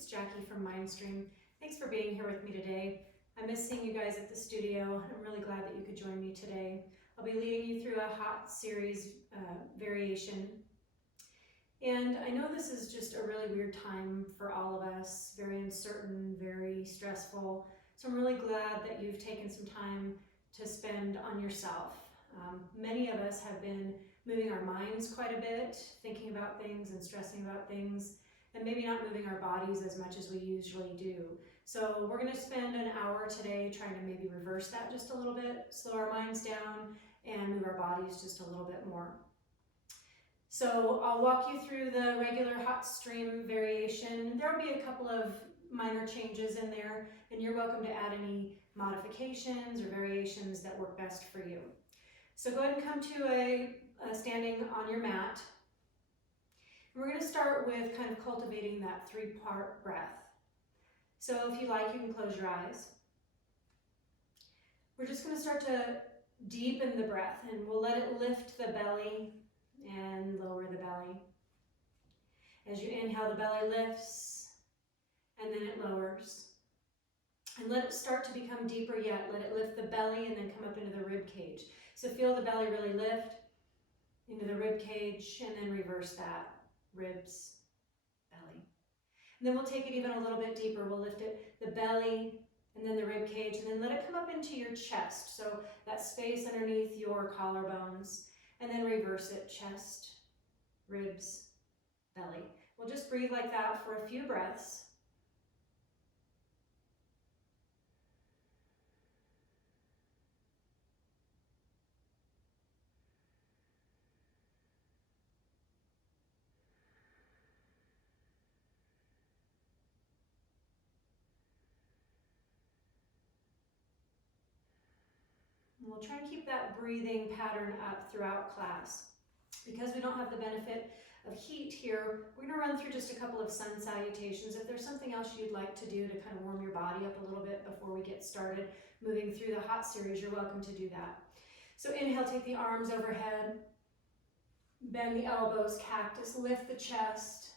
it's Jackie from HotStream. Thanks for being here with me today. I miss seeing you guys at the studio. I'm really glad that you could join me today. I'll be leading you through a hot series variation. And I know this is just a really weird time for all of us, very uncertain, very stressful. So I'm really glad that you've taken some time to spend on yourself. Many of us have been moving our minds quite a bit, thinking about things and stressing about things, and maybe not moving our bodies as much as we usually do. So we're going to spend an hour today trying to maybe reverse that just a little bit, slow our minds down, and move our bodies just a little bit more. So I'll walk you through the regular HotStream variation. There will be a couple of minor changes in there, and you're welcome to add any modifications or variations that work best for you. So go ahead and come to a standing on your mat. We're going to start with kind of cultivating that three-part breath. So if you like, you can close your eyes. We're just going to start to deepen the breath, and we'll let it lift the belly and lower the belly. As you inhale, the belly lifts, and then it lowers. And let it start to become deeper yet. Let it lift the belly and then come up into the rib cage. So feel the belly really lift into the rib cage, and then reverse that. Ribs, belly. And then we'll take it even a little bit deeper. We'll lift it, the belly, and then the rib cage, and then let it come up into your chest. So that space underneath your collarbones. And then reverse it, chest, ribs, belly. We'll just breathe like that for a few breaths. And we'll try and keep that breathing pattern up throughout class. Because we don't have the benefit of heat here, we're going to run through just a couple of sun salutations. If there's something else you'd like to do to kind of warm your body up a little bit before we get started moving through the hot series, you're welcome to do that. So inhale, take the arms overhead, bend the elbows, cactus, lift the chest,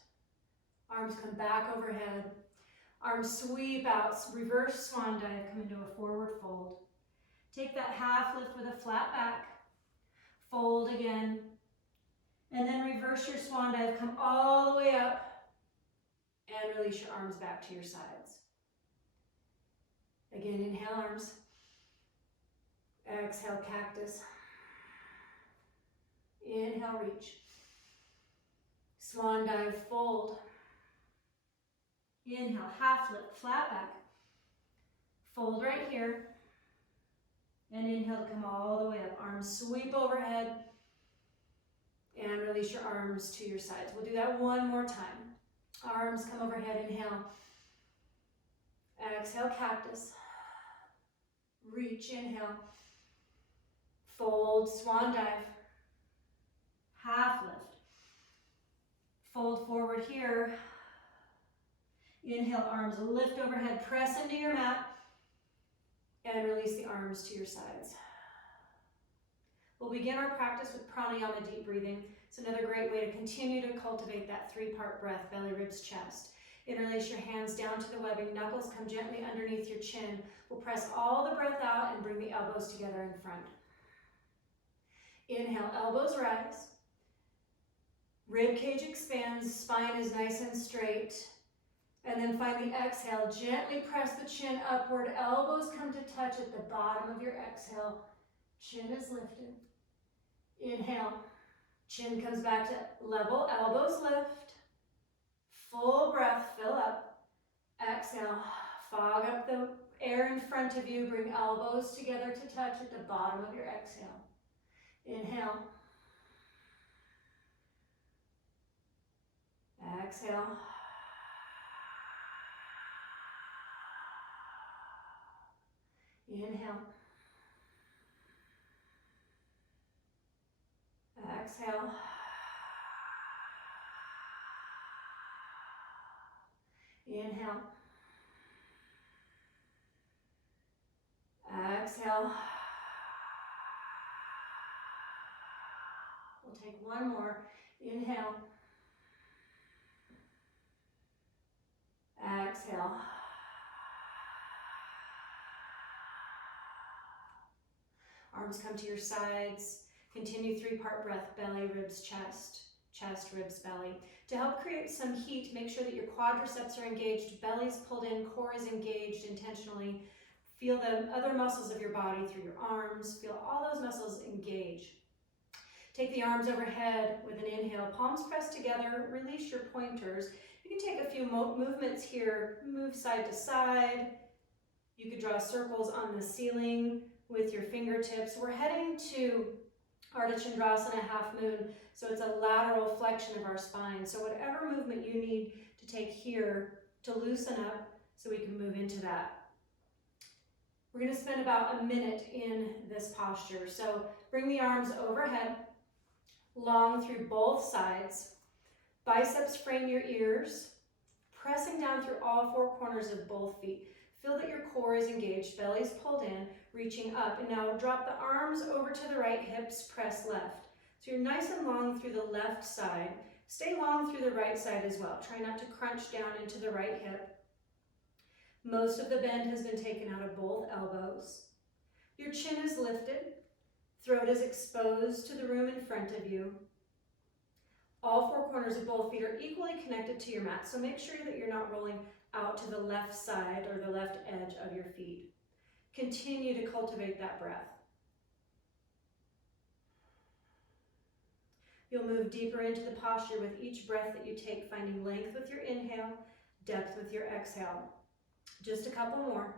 arms come back overhead, arms sweep out, reverse swan dive, come into a forward fold. Take that half lift with a flat back, fold again, and then reverse your swan dive, come all the way up, and release your arms back to your sides. Again, inhale arms, exhale cactus, inhale reach, swan dive, fold, inhale, half lift, flat back, fold right here, and inhale to come all the way up, arms sweep overhead, and release your arms to your sides. We'll do that one more time. Arms come overhead, inhale. Exhale, cactus. Reach, inhale. Fold, swan dive. Half lift. Fold forward here. Inhale, arms lift overhead, press into your mat, and release the arms to your sides. We'll begin our practice with pranayama, deep breathing. It's another great way to continue to cultivate that three-part breath, belly, ribs, chest. Interlace your hands down to the webbing, knuckles come gently underneath your chin. We'll press all the breath out and bring the elbows together in front. Inhale, elbows rise. Rib cage expands, spine is nice and straight. And then finally exhale, gently press the chin upward, elbows come to touch at the bottom of your exhale. Chin is lifted. Inhale, chin comes back to level, elbows lift. Full breath, fill up. Exhale, fog up the air in front of you, bring elbows together to touch at the bottom of your exhale. Inhale. Exhale. Inhale. Exhale. Inhale. Exhale. We'll take one more. Inhale. Exhale. Arms come to your sides. Continue 3-part breath, belly, ribs, chest, chest, ribs, belly. To help create some heat, make sure that your quadriceps are engaged, belly's pulled in, core is engaged intentionally. Feel the other muscles of your body through your arms. Feel all those muscles engage. Take the arms overhead with an inhale, palms pressed together, release your pointers. You can take a few movements here, move side to side. You could draw circles on the ceiling with your fingertips. We're heading to Ardha Chandrasana, half moon, so it's a lateral flexion of our spine. So whatever movement you need to take here to loosen up so we can move into that. We're going to spend about a minute in this posture. So bring the arms overhead, long through both sides. Biceps frame your ears, pressing down through all 4 corners of both feet. Feel that your core is engaged, belly's pulled in, reaching up. And now drop the arms over to the right, hips press left. So you're nice and long through the left side. Stay long through the right side as well. Try not to crunch down into the right hip. Most of the bend has been taken out of both elbows. Your chin is lifted. Throat is exposed to the room in front of you. All 4 corners of both feet are equally connected to your mat, so make sure that you're not rolling out to the left side or the left edge of your feet. Continue to cultivate that breath. You'll move deeper into the posture with each breath that you take, finding length with your inhale, depth with your exhale. Just a couple more.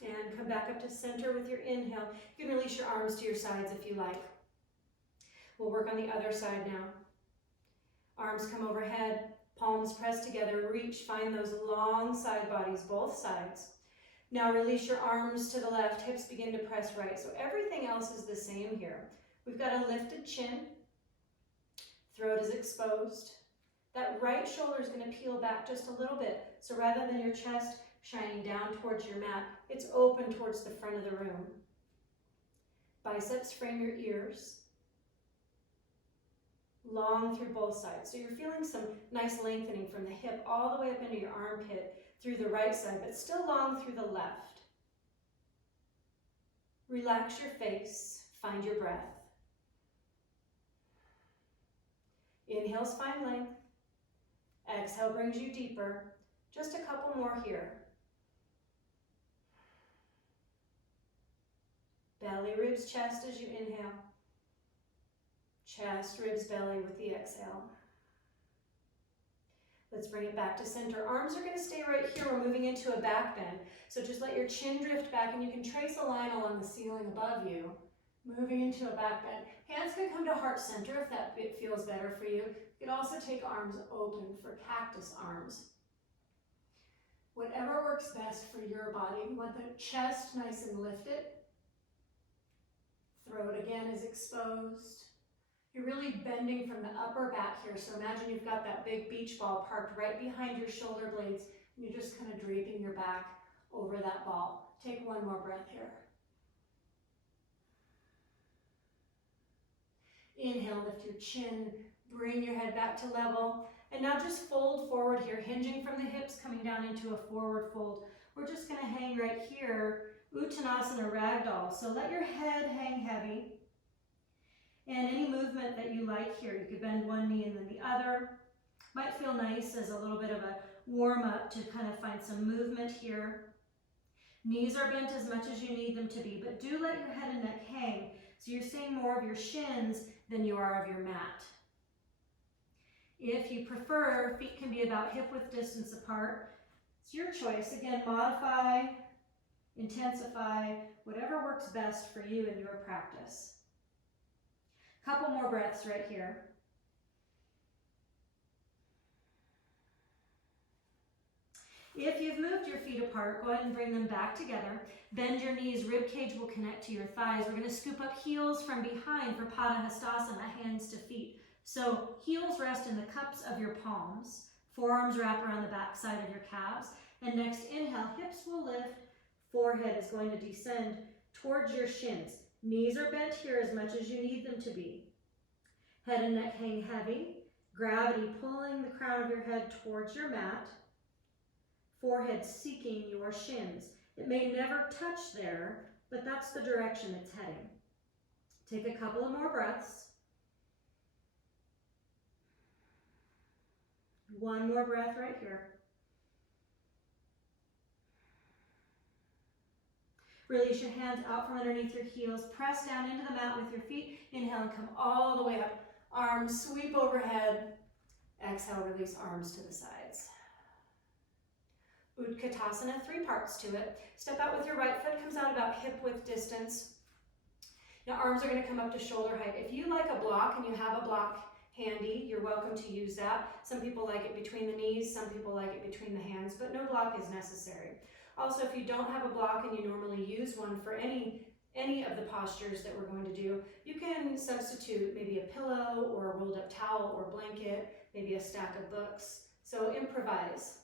And come back up to center with your inhale. You can release your arms to your sides if you like. We'll work on the other side now. Arms come overhead, palms pressed together, reach, find those long side bodies, both sides. Now release your arms to the left, hips begin to press right. So everything else is the same here. We've got a lifted chin, throat is exposed. That right shoulder is going to peel back just a little bit. So rather than your chest shining down towards your mat, it's open towards the front of the room. Biceps frame your ears. Long through both sides. So you're feeling some nice lengthening from the hip all the way up into your armpit through the right side, but still long through the left. Relax your face, find your breath. Inhales find length. Exhale brings you deeper. Just a couple more here. Belly, ribs, chest as you inhale. Chest, ribs, belly with the exhale. Let's bring it back to center. Arms are going to stay right here. We're moving into a back bend. So just let your chin drift back and you can trace a line along the ceiling above you. Moving into a back bend. Hands can come to heart center if that bit feels better for you. You can also take arms open for cactus arms. Whatever works best for your body. You want the chest nice and lifted. Throat again is exposed. You're really bending from the upper back here. So imagine you've got that big beach ball parked right behind your shoulder blades and you're just kind of draping your back over that ball. Take one more breath here. Inhale, lift your chin, bring your head back to level. And now just fold forward here, hinging from the hips, coming down into a forward fold. We're just going to hang right here, Uttanasana Ragdoll. So let your head hang heavy. And any movement that you like here, you could bend one knee and then the other. Might feel nice as a little bit of a warm up to kind of find some movement here. Knees are bent as much as you need them to be, but do let your head and neck hang. So you're seeing more of your shins than you are of your mat. If you prefer, feet can be about hip width distance apart. It's your choice. Again, modify, intensify, whatever works best for you in your practice. Couple more breaths right here. If you've moved your feet apart, go ahead and bring them back together. Bend your knees, rib cage will connect to your thighs. We're going to scoop up heels from behind for Padahastasana, hands to feet. So heels rest in the cups of your palms. Forearms wrap around the back side of your calves. And next inhale, hips will lift. Forehead is going to descend towards your shins. Knees are bent here as much as you need them to be. Head and neck hang heavy. Gravity pulling the crown of your head towards your mat. Forehead seeking your shins. It may never touch there, but that's the direction it's heading. Take a couple of more breaths. One more breath right here. Release your hands out from underneath your heels. Press down into the mat with your feet. Inhale and come all the way up. Arms sweep overhead. Exhale, release arms to the sides. Utkatasana, 3 parts to it. Step out with your right foot, comes out about hip width distance. Now arms are going to come up to shoulder height. If you like a block and you have a block handy, you're welcome to use that. Some people like it between the knees, some people like it between the hands, but no block is necessary. Also, if you don't have a block and you normally use one for any of the postures that we're going to do, you can substitute maybe a pillow or a rolled up towel or blanket, maybe a stack of books. So improvise.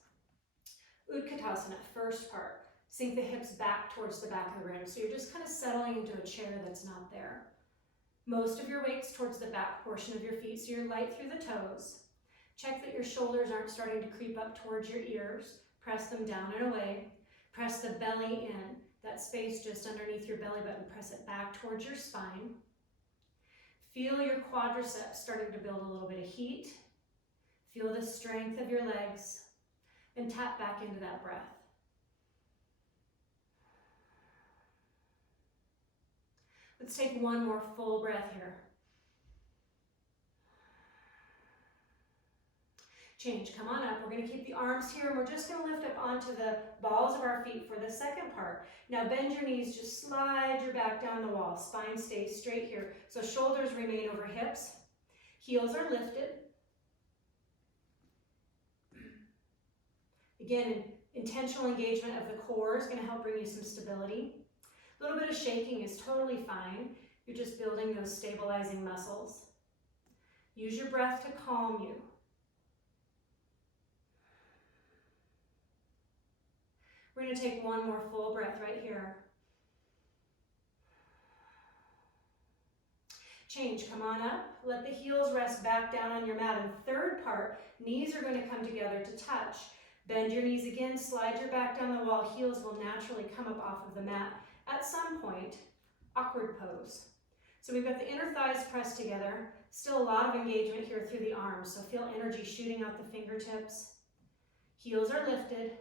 Utkatasana, first part. Sink the hips back towards the back of the room. So you're just kind of settling into a chair that's not there. Most of your weight's towards the back portion of your feet, so you're light through the toes. Check that your shoulders aren't starting to creep up towards your ears. Press them down and away. Press the belly in. That space just underneath your belly button, press it back towards your spine. Feel your quadriceps starting to build a little bit of heat. Feel the strength of your legs and tap back into that breath. Let's take one more full breath here. Change, come on up. We're going to keep the arms here and we're just going to lift up onto the balls of our feet for the second part. Now bend your knees, just slide your back down the wall. Spine stays straight here. So shoulders remain over hips. Heels are lifted. Again, intentional engagement of the core is going to help bring you some stability. A little bit of shaking is totally fine. You're just building those stabilizing muscles. Use your breath to calm you. We're going to take one more full breath right here. Change, come on up. Let the heels rest back down on your mat. And third part, knees are going to come together to touch. Bend your knees again, slide your back down the wall. Heels will naturally come up off of the mat. At some point, awkward pose. So we've got the inner thighs pressed together. Still a lot of engagement here through the arms. So feel energy shooting out the fingertips. Heels are lifted.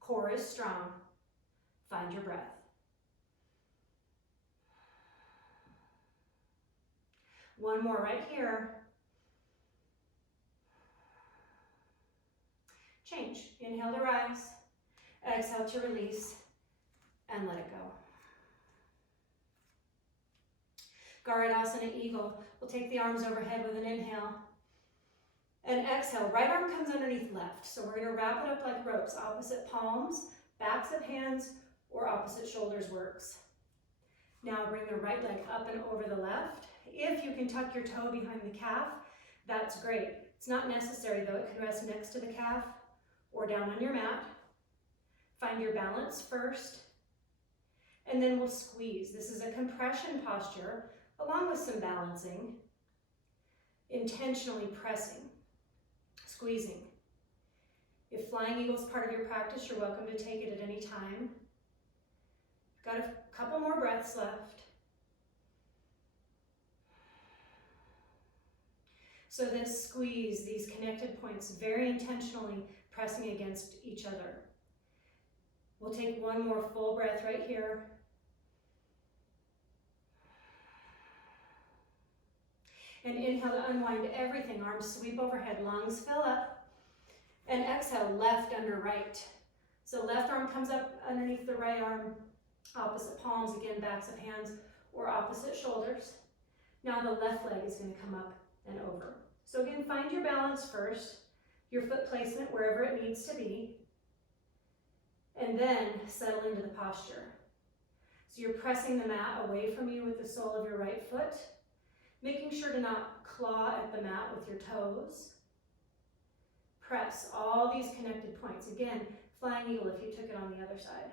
Core is strong. Find your breath. One more right here. Change. Inhale to rise. Exhale to release. And let it go. Garudasana, eagle. We'll take the arms overhead with an inhale. And exhale, right arm comes underneath left. So we're going to wrap it up like ropes. Opposite palms, backs of hands, or opposite shoulders works. Now bring the right leg up and over the left. If you can tuck your toe behind the calf, that's great. It's not necessary though. It can rest next to the calf or down on your mat. Find your balance first. And then we'll squeeze. This is a compression posture along with some balancing. Intentionally pressing. Squeezing. If flying eagle is part of your practice, you're welcome to take it at any time. Got a couple more breaths left. So this squeeze, these connected points, very intentionally pressing against each other. We'll take one more full breath right here. And inhale to unwind everything. Arms sweep overhead, lungs fill up. And exhale, left under right. So left arm comes up underneath the right arm. Opposite palms, again, backs of hands or opposite shoulders. Now the left leg is going to come up and over. So again, find your balance first. Your foot placement wherever it needs to be. And then settle into the posture. So you're pressing the mat away from you with the sole of your right foot. Making sure to not claw at the mat with your toes. Press all these connected points. Again, flying eagle if you took it on the other side.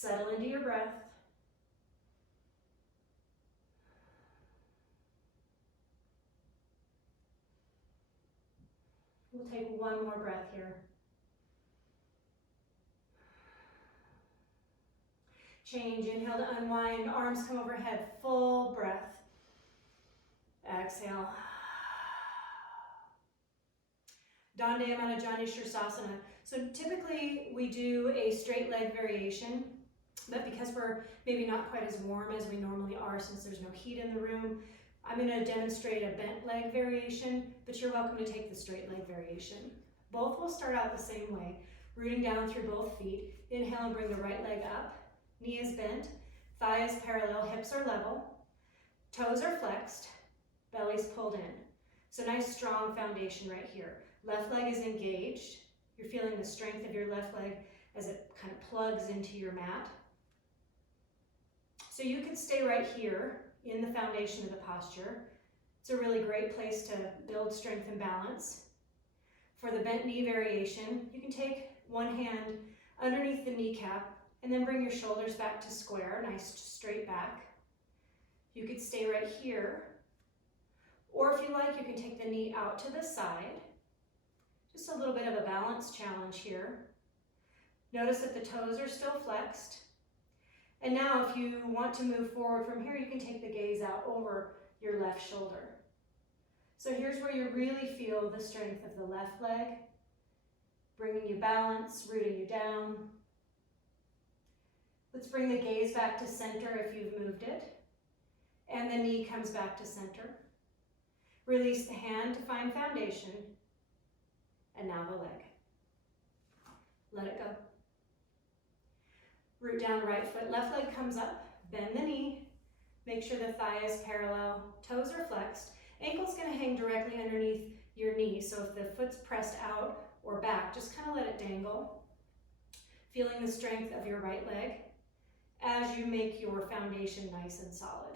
Settle into your breath. We'll take one more breath here. Change, inhale to unwind, arms come overhead, full breath. Exhale. Dandayamana Jani Shirsasana. So typically we do a straight leg variation, but because we're maybe not quite as warm as we normally are since there's no heat in the room, I'm going to demonstrate a bent leg variation, but you're welcome to take the straight leg variation. Both will start out the same way, rooting down through both feet. Inhale and bring the right leg up. Knee is bent, thigh is parallel, hips are level, toes are flexed, belly's pulled in. So nice strong foundation right here. Left leg is engaged. You're feeling the strength of your left leg as it kind of plugs into your mat. So you could stay right here in the foundation of the posture. It's a really great place to build strength and balance. For the bent knee variation, you can take one hand underneath the kneecap and then bring your shoulders back to square, nice straight back. You could stay right here, or if you like, you can take the knee out to the side. Just a little bit of a balance challenge here. Notice that the toes are still flexed. And now if you want to move forward from here, you can take the gaze out over your left shoulder. So here's where you really feel the strength of the left leg, bringing you balance, rooting you down. Let's bring the gaze back to center if you've moved it. And the knee comes back to center. Release the hand to find foundation. And now the leg. Let it go. Root down the right foot, left leg comes up, bend the knee. Make sure the thigh is parallel, toes are flexed. Ankle's gonna hang directly underneath your knee, so if the foot's pressed out or back, just kind of let it dangle. Feeling the strength of your right leg as you make your foundation nice and solid.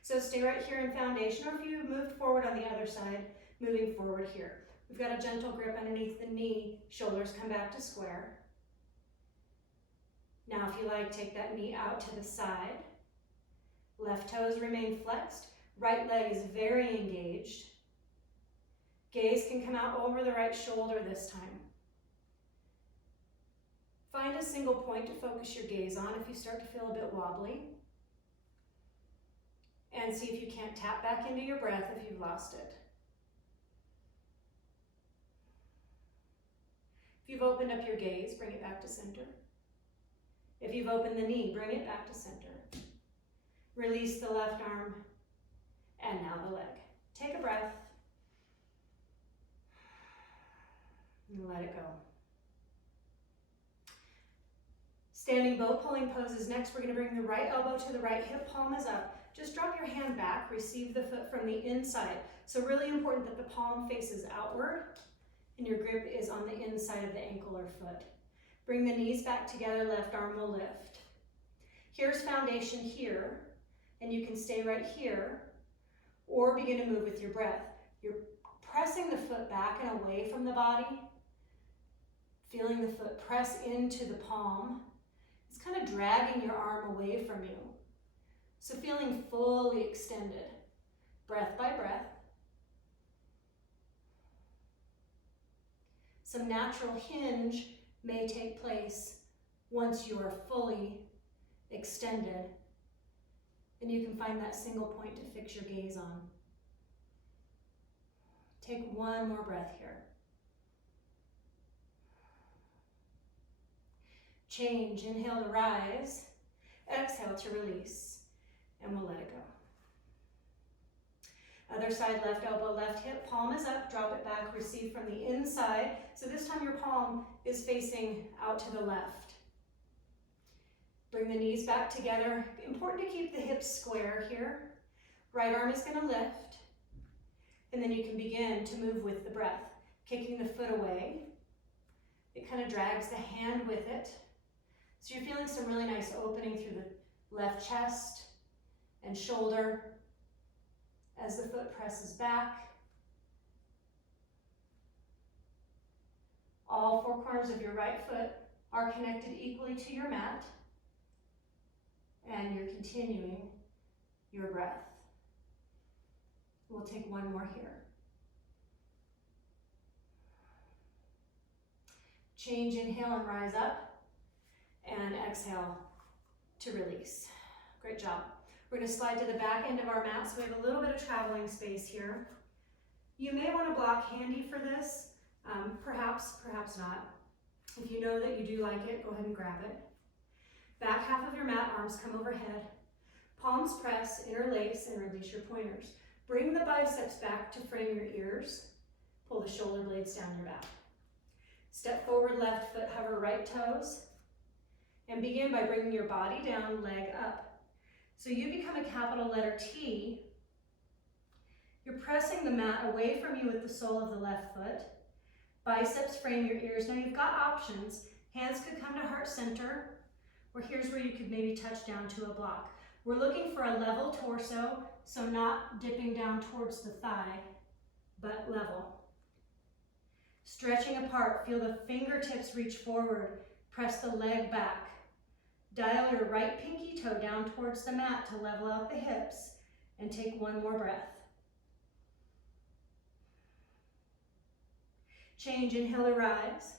So stay right here in foundation, or if you moved forward on the other side, moving forward here. We've got a gentle grip underneath the knee, shoulders come back to square. Now if you like, take that knee out to the side. Left toes remain flexed, right leg is very engaged. Gaze can come out over the right shoulder this time. Find a single point to focus your gaze on if you start to feel a bit wobbly. And see if you can't tap back into your breath if you've lost it. If you've opened up your gaze, bring it back to center. If you've opened the knee, bring it back to center. Release the left arm, and now the leg. Take a breath, and let it go. Standing bow pulling poses. Next, we're going to bring the right elbow to the right hip, palm is up. Just drop your hand back, receive the foot from the inside. So really important that the palm faces outward and your grip is on the inside of the ankle or foot. Bring the knees back together, left arm will lift. Here's foundation here, and you can stay right here or begin to move with your breath. You're pressing the foot back and away from the body, feeling the foot press into the palm. It's kind of dragging your arm away from you. So feeling fully extended, breath by breath. Some natural hinge may take place once you are fully extended, and you can find that single point to fix your gaze on. Take one more breath here. Change, inhale to rise, exhale to release, and we'll let it go. Other side, left elbow, left hip, palm is up, drop it back, receive from the inside. So this time your palm is facing out to the left. Bring the knees back together. Important to keep the hips square here. Right arm is going to lift. And then you can begin to move with the breath, kicking the foot away. It kind of drags the hand with it. So you're feeling some really nice opening through the left chest and shoulder as the foot presses back. four corners of your right foot are connected equally to your mat, and you're continuing your breath. We'll take one more here. Change, inhale and rise up, and exhale to release. Great job. We're going to slide to the back end of our mat, so we have a little bit of traveling space here. You may want a block handy for this, perhaps not. If you know that you do like it, go ahead and grab it. Back half of your mat, arms come overhead. Palms press, interlace, and release your pointers. Bring the biceps back to frame your ears. Pull the shoulder blades down your back. Step forward, left foot, hover right toes. And begin by bringing your body down, leg up. So you become a capital letter T. You're pressing the mat away from you with the sole of the left foot. Biceps frame your ears. Now you've got options. Hands could come to heart center, or here's where you could maybe touch down to a block. We're looking for a level torso, so not dipping down towards the thigh, but level. Stretching apart, feel the fingertips reach forward. Press the leg back. Dial your right pinky toe down towards the mat to level out the hips, and take one more breath. Change, inhale to rise.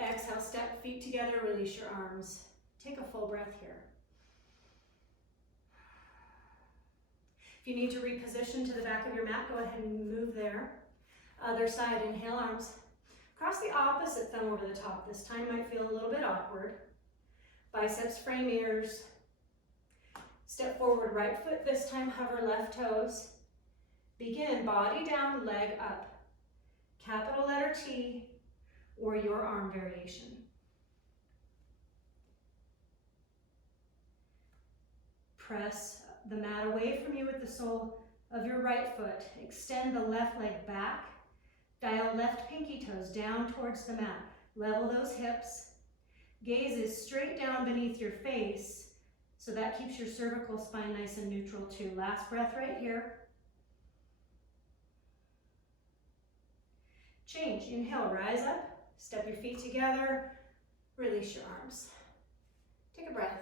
Exhale, step feet together, release your arms. Take a full breath here. If you need to reposition to the back of your mat, go ahead and move there. Other side, inhale, arms. Cross the opposite thumb over the top. This time might feel a little bit awkward. Biceps frame ears. Step forward, right foot. This time hover left toes. Begin, body down, leg up. Capital letter T, or your arm variation. Press the mat away from you with the sole of your right foot. Extend the left leg back. Dial left pinky toes down towards the mat. Level those hips. Gaze is straight down beneath your face, so that keeps your cervical spine nice and neutral too. Last breath right here. Change, inhale, rise up, step your feet together, release your arms. Take a breath.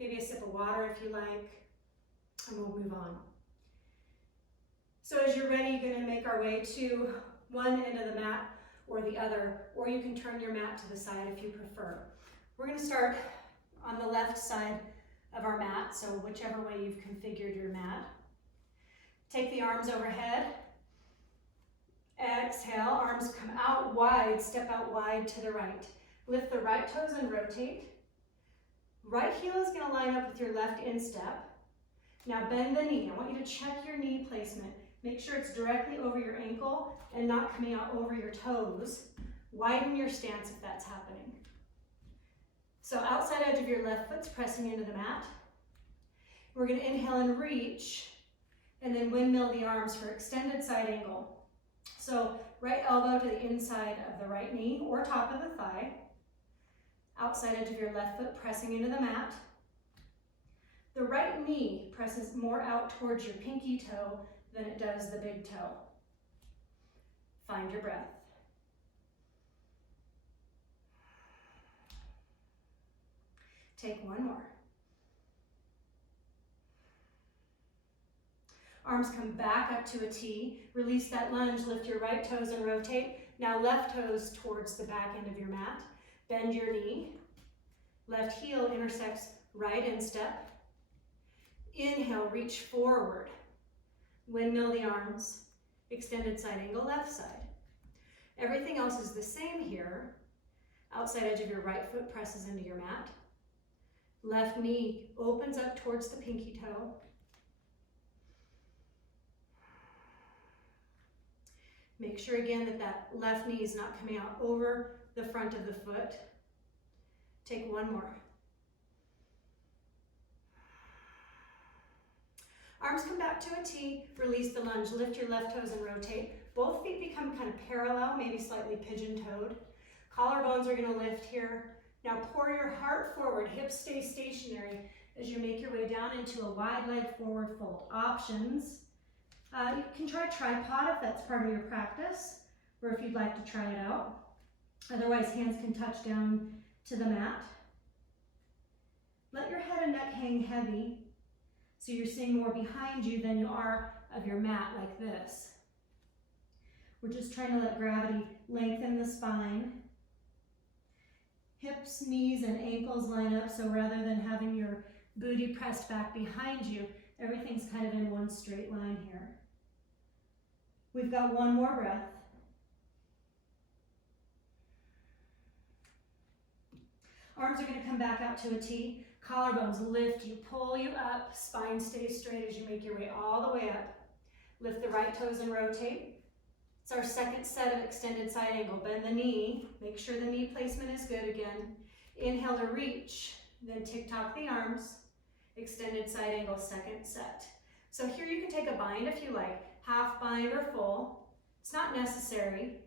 Maybe a sip of water if you like, and we'll move on. So as you're ready, you're gonna make our way to one end of the mat or the other, or you can turn your mat to the side if you prefer. We're gonna start on the left side of our mat, so whichever way you've configured your mat. Take the arms overhead. Exhale, arms come out wide, step out wide to the right. Lift the right toes and rotate. Right heel is gonna line up with your left instep. Now bend the knee. I want you to check your knee placement. Make sure it's directly over your ankle and not coming out over your toes. Widen your stance if that's happening. So outside edge of your left foot's pressing into the mat. We're gonna inhale and reach, and then windmill the arms for extended side angle. So right elbow to the inside of the right knee or top of the thigh. Outside edge of your left foot pressing into the mat. The right knee presses more out towards your pinky toe than it does the big toe. Find your breath. Take one more. Arms come back up to a T. Release that lunge, lift your right toes and rotate. Now left toes towards the back end of your mat. Bend your knee. Left heel intersects right instep. Inhale, reach forward. Windmill the arms. Extended side angle, left side. Everything else is the same here. Outside edge of your right foot presses into your mat. Left knee opens up towards the pinky toe. Make sure again that that left knee is not coming out over the front of the foot. Take one more. Arms come back to a T, release the lunge, lift your left toes and rotate. Both feet become kind of parallel, maybe slightly pigeon-toed. Collarbones are gonna lift here. Now pour your heart forward, hips stay stationary as you make your way down into a wide leg forward fold. Options. You can try tripod if that's part of your practice, or if you'd like to try it out. Otherwise, hands can touch down to the mat. Let your head and neck hang heavy, so you're seeing more behind you than you are of your mat, like this. We're just trying to let gravity lengthen the spine. Hips, knees, and ankles line up, so rather than having your booty pressed back behind you, everything's kind of in one straight line here. We've got one more breath. Arms are going to come back out to a T. Collarbones lift you, pull you up. Spine stays straight as you make your way all the way up. Lift the right toes and rotate. It's our second set of extended side angle. Bend the knee. Make sure the knee placement is good again. Inhale to reach. Then tick-tock the arms. Extended side angle, second set. So here you can take a bind if you like. Half bind or full. It's not necessary.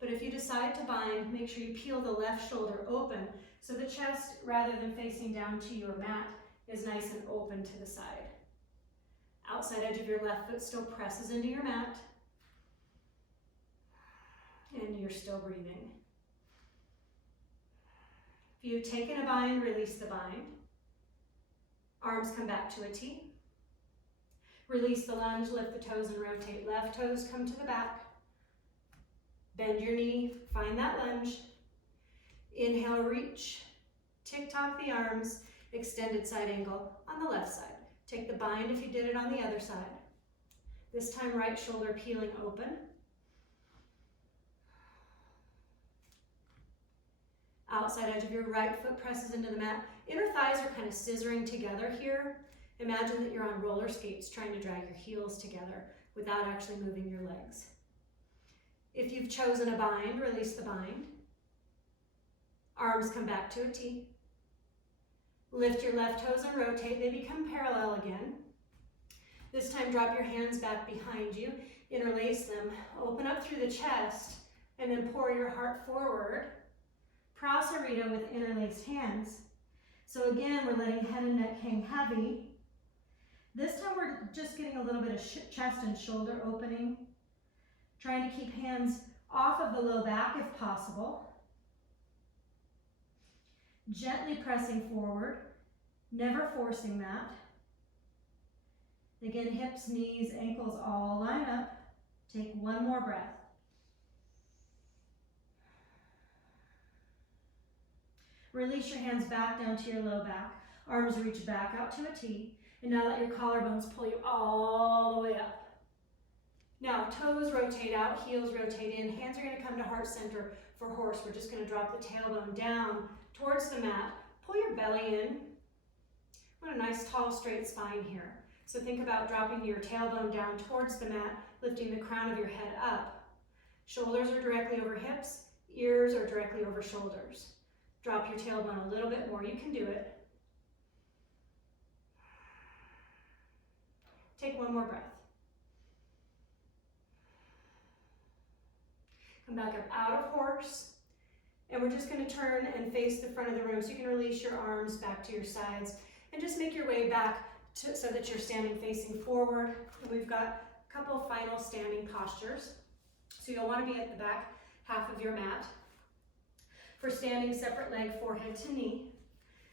But if you decide to bind, make sure you peel the left shoulder open so the chest, rather than facing down to your mat, is nice and open to the side. Outside edge of your left foot still presses into your mat. And you're still breathing. If you've taken a bind, release the bind. Arms come back to a T. Release the lunge, lift the toes and rotate. Left toes come to the back. Bend your knee, find that lunge. Inhale, reach. Tick-tock the arms, extended side angle on the left side. Take the bind if you did it on the other side. This time, right shoulder peeling open. Outside edge of your right foot presses into the mat. Inner thighs are kind of scissoring together here. Imagine that you're on roller skates trying to drag your heels together without actually moving your legs. If you've chosen a bind, release the bind. Arms come back to a T. Lift your left toes and rotate. They become parallel again. This time, drop your hands back behind you. Interlace them. Open up through the chest and then pour your heart forward. Prasarita with interlaced hands. So again, we're letting head and neck hang heavy. This time we're just getting a little bit of chest and shoulder opening. Trying to keep hands off of the low back if possible. Gently pressing forward, never forcing that. Again, hips, knees, ankles all line up. Take one more breath. Release your hands back down to your low back. Arms reach back out to a T. And now let your collarbones pull you all the way up. Now, toes rotate out, heels rotate in. Hands are going to come to heart center for horse. We're just going to drop the tailbone down towards the mat. Pull your belly in. Want a nice, tall, straight spine here. So think about dropping your tailbone down towards the mat, lifting the crown of your head up. Shoulders are directly over hips. Ears are directly over shoulders. Drop your tailbone a little bit more. You can do it. Take one more breath. Come back up out of horse. And we're just going to turn and face the front of the room so you can release your arms back to your sides and just make your way back so that you're standing facing forward. And we've got a couple final standing postures. So you'll want to be at the back half of your mat. For standing, separate leg, forehead to knee.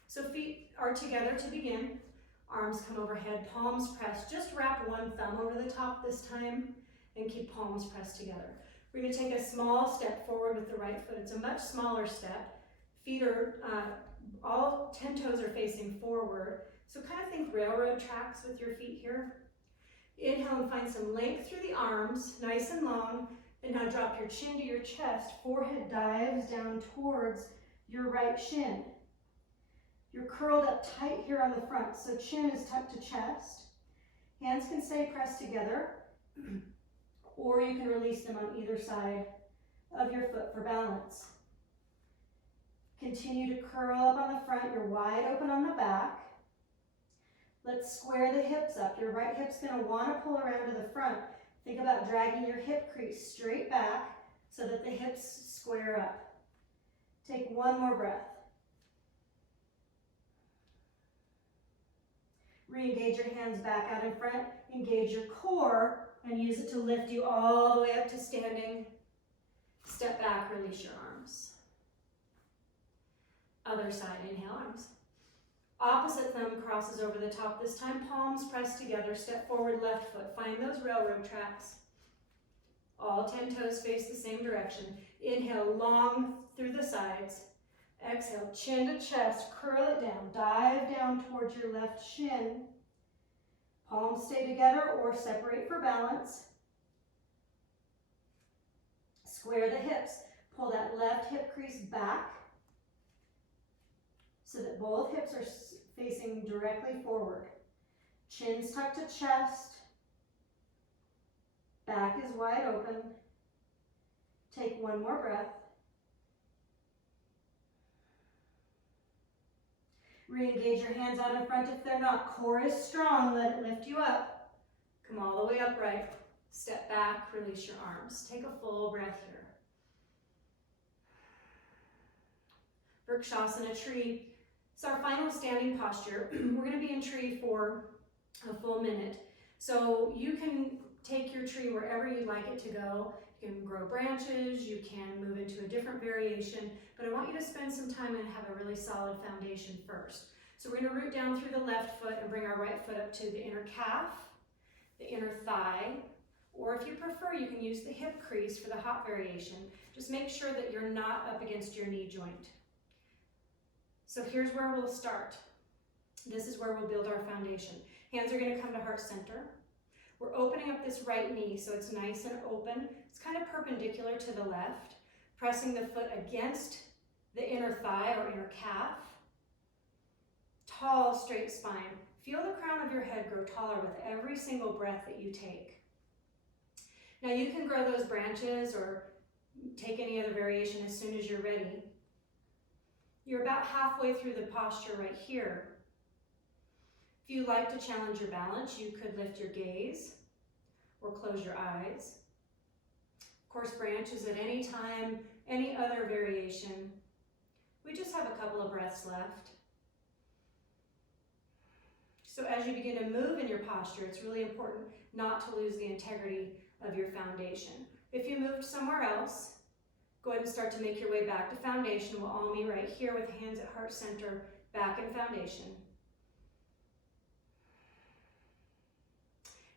So feet are together to begin. Arms come overhead, palms pressed. Just wrap one thumb over the top this time and keep palms pressed together. We're going to take a small step forward with the right foot. It's a much smaller step. Feet are, all 10 toes are facing forward. So kind of think railroad tracks with your feet here. Inhale and find some length through the arms, nice and long. And now drop your chin to your chest. Forehead dives down towards your right shin. You're curled up tight here on the front, so chin is tucked to chest. Hands can stay pressed together, or you can release them on either side of your foot for balance. Continue to curl up on the front. You're wide open on the back. Let's square the hips up. Your right hip's going to want to pull around to the front. Think about dragging your hip crease straight back so that the hips square up. Take one more breath. Re-engage your hands back out in front. Engage your core and use it to lift you all the way up to standing. Step back, release your arms. Other side, inhale, arms. Opposite thumb crosses over the top. This time, palms pressed together. Step forward, left foot. Find those railroad tracks. All 10 toes face the same direction. Inhale, long through the sides. Exhale, chin to chest, curl it down. Dive down towards your left shin. Palms stay together or separate for balance. Square the hips. Pull that left hip crease back so that both hips are facing directly forward. Chin's tucked to chest. Back is wide open. Take one more breath. Re-engage your hands out in front if they're not. Core is strong, let it lift you up. Come all the way upright. Step back, release your arms. Take a full breath here. Vrikshasana, tree. It's our final standing posture. We're going to be in tree for a full minute. So you can take your tree wherever you'd like it to go. You can grow branches, you can move into a different variation, but I want you to spend some time and have a really solid foundation first. So we're going to root down through the left foot and bring our right foot up to the inner calf, the inner thigh, or if you prefer, you can use the hip crease for the hop variation. Just make sure that you're not up against your knee joint. So here's where we'll start. This is where we'll build our foundation. Hands are going to come to heart center. We're opening up this right knee so it's nice and open. It's kind of perpendicular to the left. Pressing the foot against the inner thigh or inner calf. Tall, straight spine. Feel the crown of your head grow taller with every single breath that you take. Now you can grow those branches or take any other variation as soon as you're ready. You're about halfway through the posture right here. If you like to challenge your balance, you could lift your gaze or close your eyes. Of course, branches at any time, any other variation. We just have a couple of breaths left. So as you begin to move in your posture, it's really important not to lose the integrity of your foundation. If you moved somewhere else, go ahead and start to make your way back to foundation. We'll all meet right here with hands at heart center, back in foundation.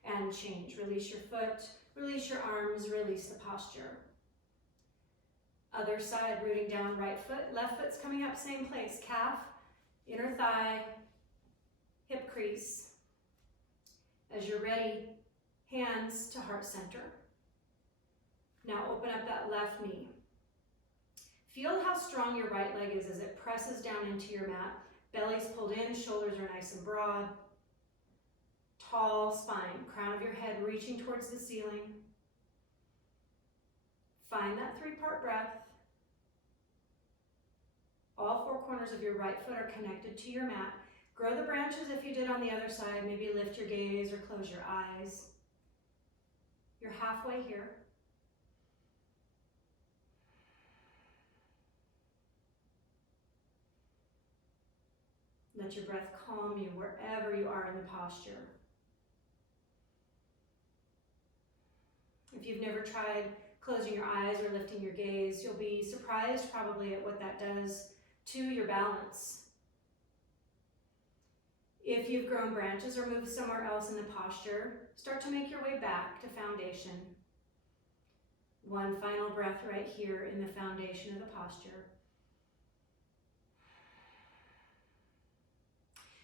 And change. Release your foot, release your arms, release the posture. Other side, rooting down right foot, left foot's coming up, same place. Calf, inner thigh, hip crease. As you're ready, hands to heart center. Now open up that left knee. Feel how strong your right leg is as it presses down into your mat. Belly's pulled in, shoulders are nice and broad. Tall spine, crown of your head reaching towards the ceiling. Find that 3-part breath. All 4 corners of your right foot are connected to your mat. Grow the branches if you did on the other side. Maybe lift your gaze or close your eyes. You're halfway here. Let your breath calm you wherever you are in the posture. If you've never tried closing your eyes or lifting your gaze, you'll be surprised probably at what that does to your balance. If you've grown branches or moved somewhere else in the posture, start to make your way back to foundation. One final breath right here in the foundation of the posture.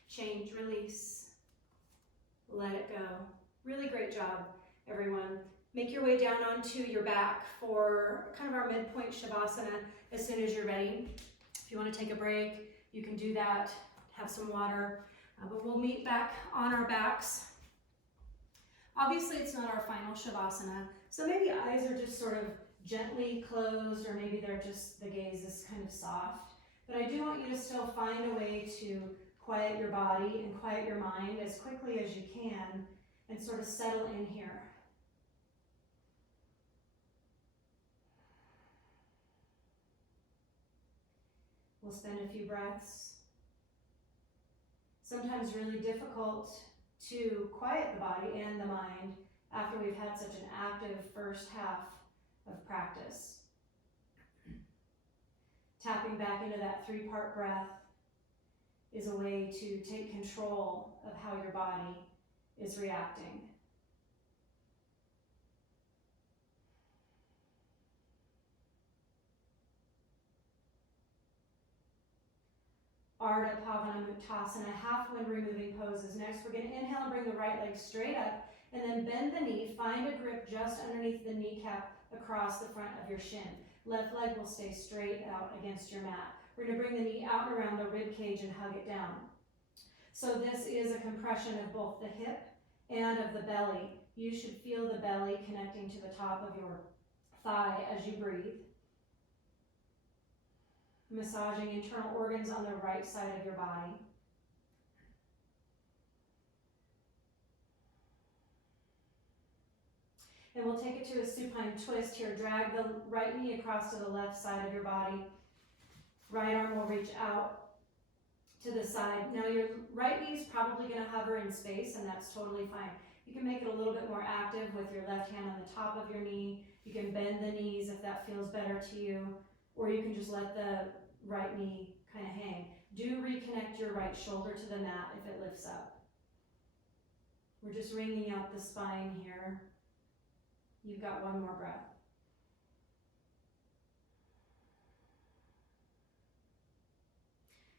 Change, release, let it go. Really great job, everyone. Make your way down onto your back for kind of our midpoint Shavasana as soon as you're ready. If you want to take a break, you can do that, have some water, but we'll meet back on our backs. Obviously, it's not our final Shavasana, so maybe eyes are just sort of gently closed, or maybe they're just, the gaze is kind of soft. But I do want you to still find a way to quiet your body and quiet your mind as quickly as you can and sort of settle in here. We'll spend a few breaths. Sometimes really difficult to quiet the body and the mind after we've had such an active first half of practice. Tapping back into that 3-part breath is a way to take control of how your body is reacting. Ardha Pavana Muktasana, half wind removing poses. Next, we're going to inhale and bring the right leg straight up, and then bend the knee. Find a grip just underneath the kneecap across the front of your shin. Left leg will stay straight out against your mat. We're going to bring the knee out and around the rib cage and hug it down. So this is a compression of both the hip and of the belly. You should feel the belly connecting to the top of your thigh as you breathe. Massaging internal organs on the right side of your body. And we'll take it to a supine twist here. Drag the right knee across to the left side of your body. Right arm will reach out to the side. Now your right knee is probably going to hover in space, and that's totally fine. You can make it a little bit more active with your left hand on the top of your knee. You can bend the knees if that feels better to you, or you can just let the right knee kind of hang. Do reconnect your right shoulder to the mat if it lifts up. We're just wringing out the spine here. You've got one more breath.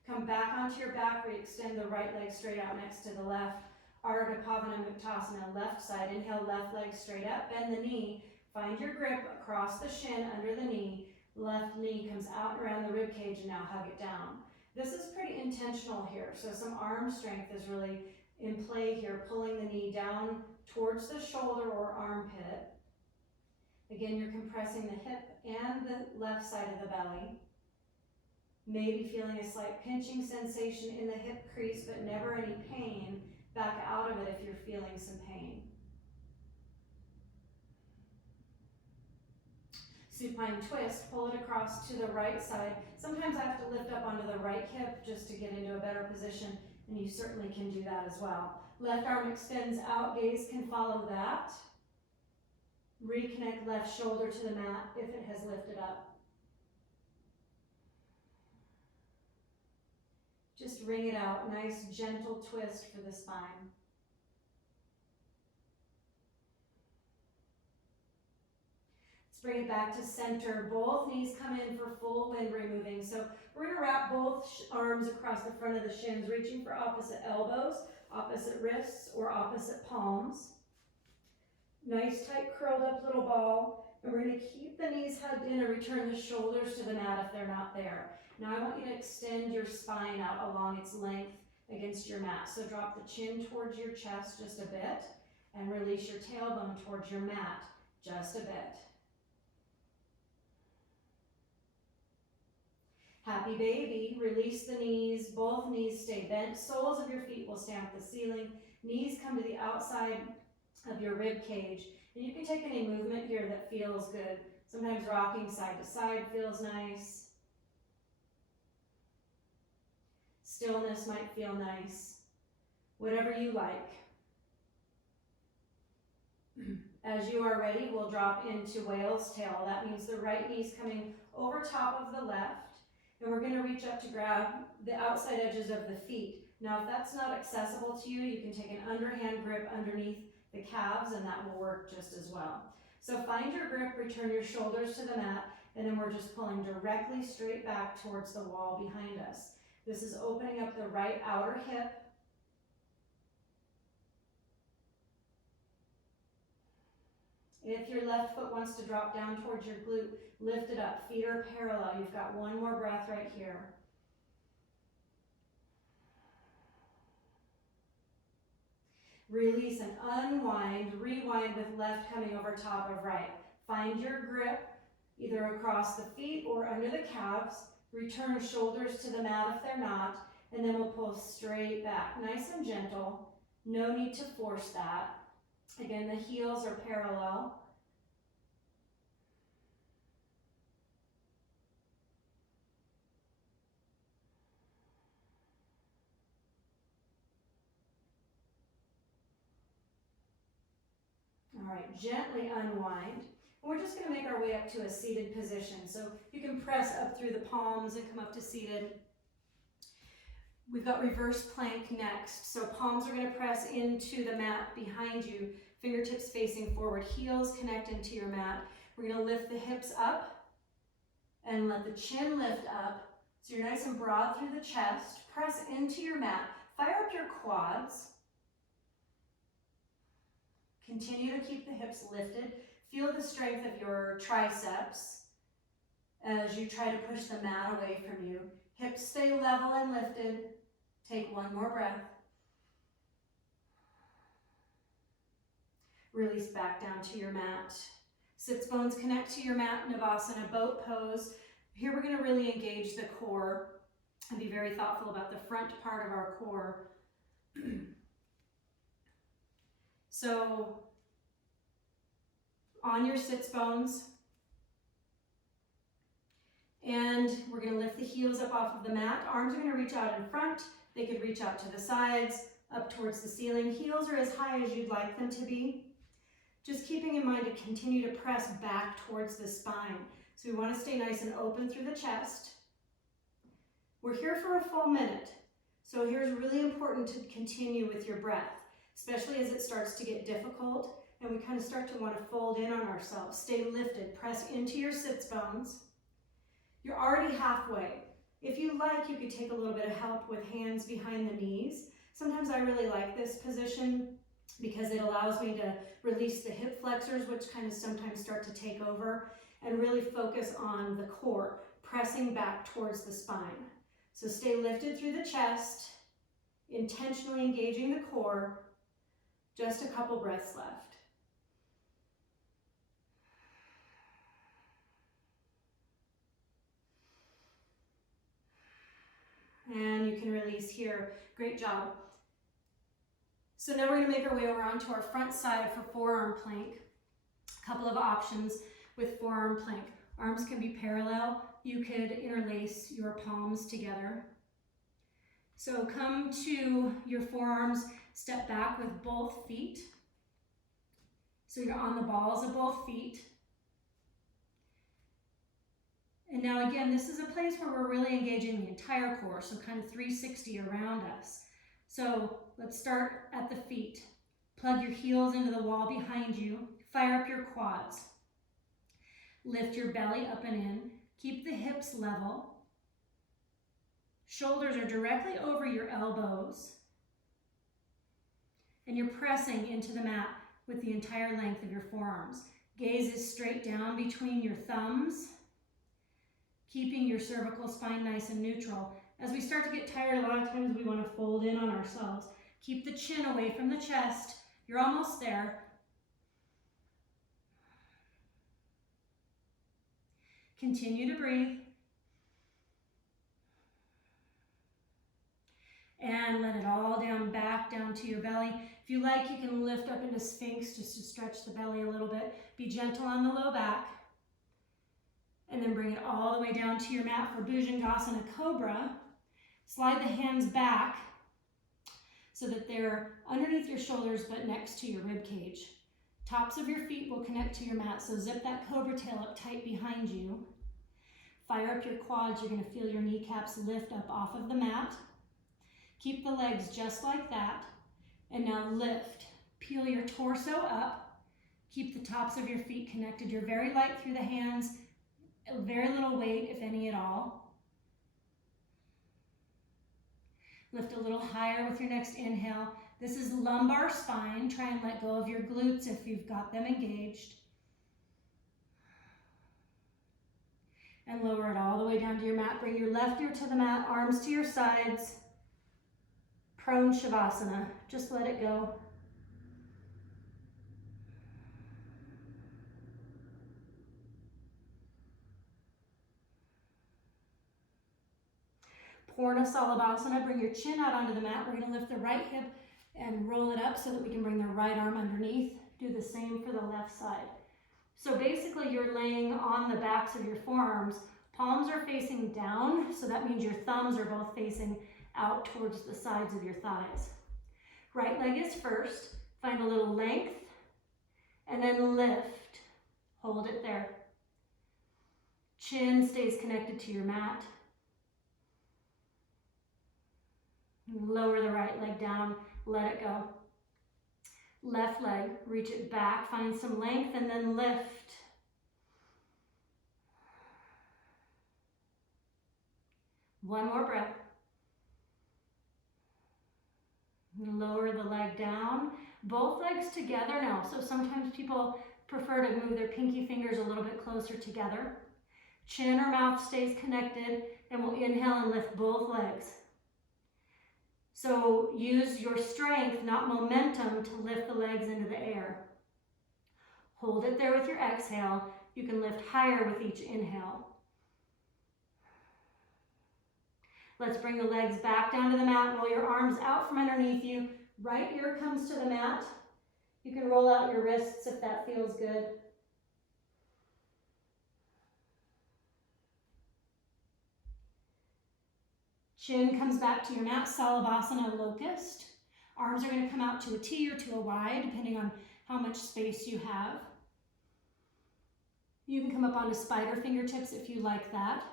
Come back onto your back, re-extend the right leg straight out next to the left. Ardha Pavana Muktasana, left side. Inhale, left leg straight up, bend the knee. Find your grip across the shin, under the knee. Left knee comes out and around the rib cage, and now hug it down. This is pretty intentional here, so some arm strength is really in play here, pulling the knee down towards the shoulder or armpit. Again, you're compressing the hip and the left side of the belly. Maybe feeling a slight pinching sensation in the hip crease, but never any pain. Back out of it if you're feeling some pain. Supine twist, pull it across to the right side. Sometimes I have to lift up onto the right hip just to get into a better position, and you certainly can do that as well. Left arm extends out, gaze can follow that. Reconnect left shoulder to the mat if it has lifted up. Just wring it out, nice gentle twist for the spine. Let's bring it back to center. Both knees come in for full wind removing. So we're going to wrap both arms across the front of the shins, reaching for opposite elbows, opposite wrists, or opposite palms. Nice tight curled up little ball. And we're going to keep the knees hugged in and return the shoulders to the mat if they're not there. Now I want you to extend your spine out along its length against your mat. So drop the chin towards your chest just a bit and release your tailbone towards your mat just a bit. Happy baby, release the knees, both knees stay bent, soles of your feet will stamp the ceiling, knees come to the outside of your rib cage, and you can take any movement here that feels good. Sometimes rocking side to side feels nice. Stillness might feel nice. Whatever you like. As you are ready, we'll drop into whale's tail. That means the right knee's coming over top of the left, and we're going to reach up to grab the outside edges of the feet. Now, if that's not accessible to you, you can take an underhand grip underneath the calves, and that will work just as well. So find your grip, return your shoulders to the mat, and then we're just pulling directly straight back towards the wall behind us. This is opening up the right outer hip. If your left foot wants to drop down towards your glute, lift it up. Feet are parallel. You've got one more breath right here. Release and unwind. Rewind with left coming over top of right. Find your grip either across the feet or under the calves. Return shoulders to the mat if they're not, and then we'll pull straight back. Nice and gentle. No need to force that. Again, the heels are parallel. All right, gently unwind. And we're just going to make our way up to a seated position. So you can press up through the palms and come up to seated. We've got reverse plank next. So palms are going to press into the mat behind you, fingertips facing forward, heels connect into your mat. We're going to lift the hips up and let the chin lift up. So you're nice and broad through the chest. Press into your mat. Fire up your quads. Continue to keep the hips lifted. Feel the strength of your triceps as you try to push the mat away from you. Hips stay level and lifted. Take one more breath. Release back down to your mat. Sits bones connect to your mat, Navasana, boat pose. Here we're going to really engage the core and be very thoughtful about the front part of our core. So on your sits bones, and we're going to lift the heels up off of the mat. Arms are going to reach out in front. They could reach out to the sides, up towards the ceiling. Heels are as high as you'd like them to be. Just keeping in mind to continue to press back towards the spine. So we want to stay nice and open through the chest. We're here for a full minute. So here's really important to continue with your breath, especially as it starts to get difficult and we kind of start to want to fold in on ourselves. Stay lifted, press into your sits bones. You're already halfway. If you like, you could take a little bit of help with hands behind the knees. Sometimes I really like this position because it allows me to release the hip flexors, which kind of sometimes start to take over, and really focus on the core, pressing back towards the spine. So stay lifted through the chest, intentionally engaging the core. Just a couple breaths left. And you can release here. Great job. So now we're going to make our way over onto our front side for forearm plank. A couple of options with forearm plank. Arms can be parallel. You could interlace your palms together. So come to your forearms, step back with both feet. So you're on the balls of both feet. And now again, this is a place where we're really engaging the entire core, so kind of 360 around us. So let's start at the feet. Plug your heels into the wall behind you. Fire up your quads. Lift your belly up and in. Keep the hips level. Shoulders are directly over your elbows. And you're pressing into the mat with the entire length of your forearms. Gaze is straight down between your thumbs, keeping your cervical spine nice and neutral. As we start to get tired, a lot of times we want to fold in on ourselves. Keep the chin away from the chest. You're almost there. Continue to breathe. And let it all down, back down to your belly. If you like, you can lift up into Sphinx just to stretch the belly a little bit. Be gentle on the low back. And then bring it all the way down to your mat for Bhujangasana Cobra. Slide the hands back so that they're underneath your shoulders but next to your rib cage. Tops of your feet will connect to your mat, so zip that cobra tail up tight behind you. Fire up your quads. You're going to feel your kneecaps lift up off of the mat. Keep the legs just like that. And now lift. Peel your torso up. Keep the tops of your feet connected. You're very light through the hands. Very little weight, if any at all. Lift a little higher with your next inhale. This is lumbar spine. Try and let go of your glutes if you've got them engaged. And lower it all the way down to your mat. Bring your left ear to the mat, arms to your sides. Prone Shavasana. Just let it go. Purna Salabhasana. Bring your chin out onto the mat. We're going to lift the right hip and roll it up so that we can bring the right arm underneath. Do the same for the left side. So basically you're laying on the backs of your forearms. Palms are facing down, so that means your thumbs are both facing out towards the sides of your thighs. Right leg is first. Find a little length and then lift. Hold it there. Chin stays connected to your mat. Lower the right leg down, let it go. Left leg, reach it back, find some length, and then lift. One more breath. Lower the leg down. Both legs together now. So sometimes people prefer to move their pinky fingers a little bit closer together. Chin or mouth stays connected, and we'll inhale and lift both legs. So use your strength, not momentum, to lift the legs into the air. Hold it there with your exhale. You can lift higher with each inhale. Let's bring the legs back down to the mat. Roll your arms out from underneath you. Right ear comes to the mat. You can roll out your wrists if that feels good. Chin comes back to your mat, Salabhasana, locust. Arms are going to come out to a T or to a Y, depending on how much space you have. You can come up onto spider fingertips if you like that.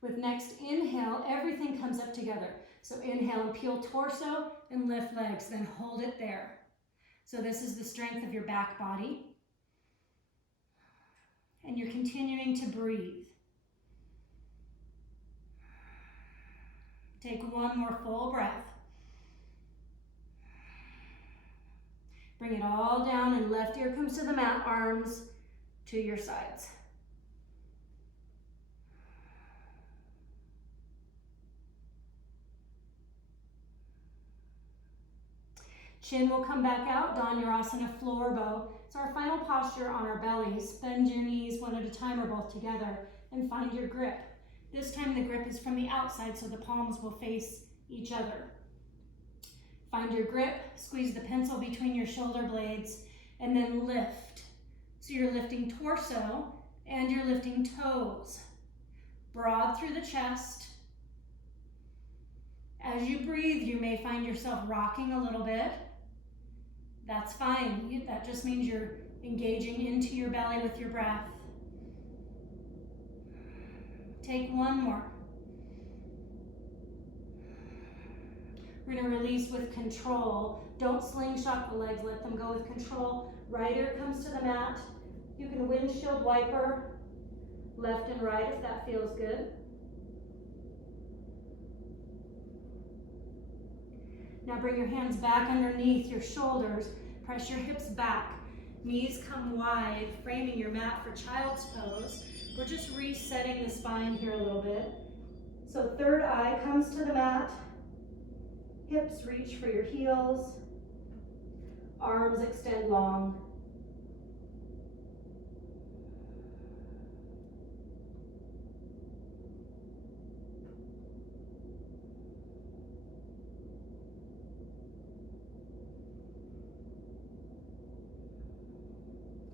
With next inhale, everything comes up together. So inhale and peel torso and lift legs, then hold it there. So this is the strength of your back body. And you're continuing to breathe. Take one more full breath. Bring it all down and left ear comes to the mat, arms to your sides. Chin will come back out, Dhanurasana, floor bow. It's our final posture on our bellies. Bend your knees one at a time or both together and find your grip. This time the grip is from the outside, so the palms will face each other. Find your grip, squeeze the pencil between your shoulder blades, and then lift. So you're lifting torso and you're lifting toes. Broad through the chest. As you breathe, you may find yourself rocking a little bit. That's fine. That just means you're engaging into your belly with your breath. Take one more. We're going to release with control. Don't slingshot the legs, let them go with control. Right ear comes to the mat. You can windshield wiper left and right if that feels good. Now bring your hands back underneath your shoulders. Press your hips back. Knees come wide, framing your mat for child's pose. We're just resetting the spine here a little bit. So third eye comes to the mat. Hips reach for your heels. Arms extend long.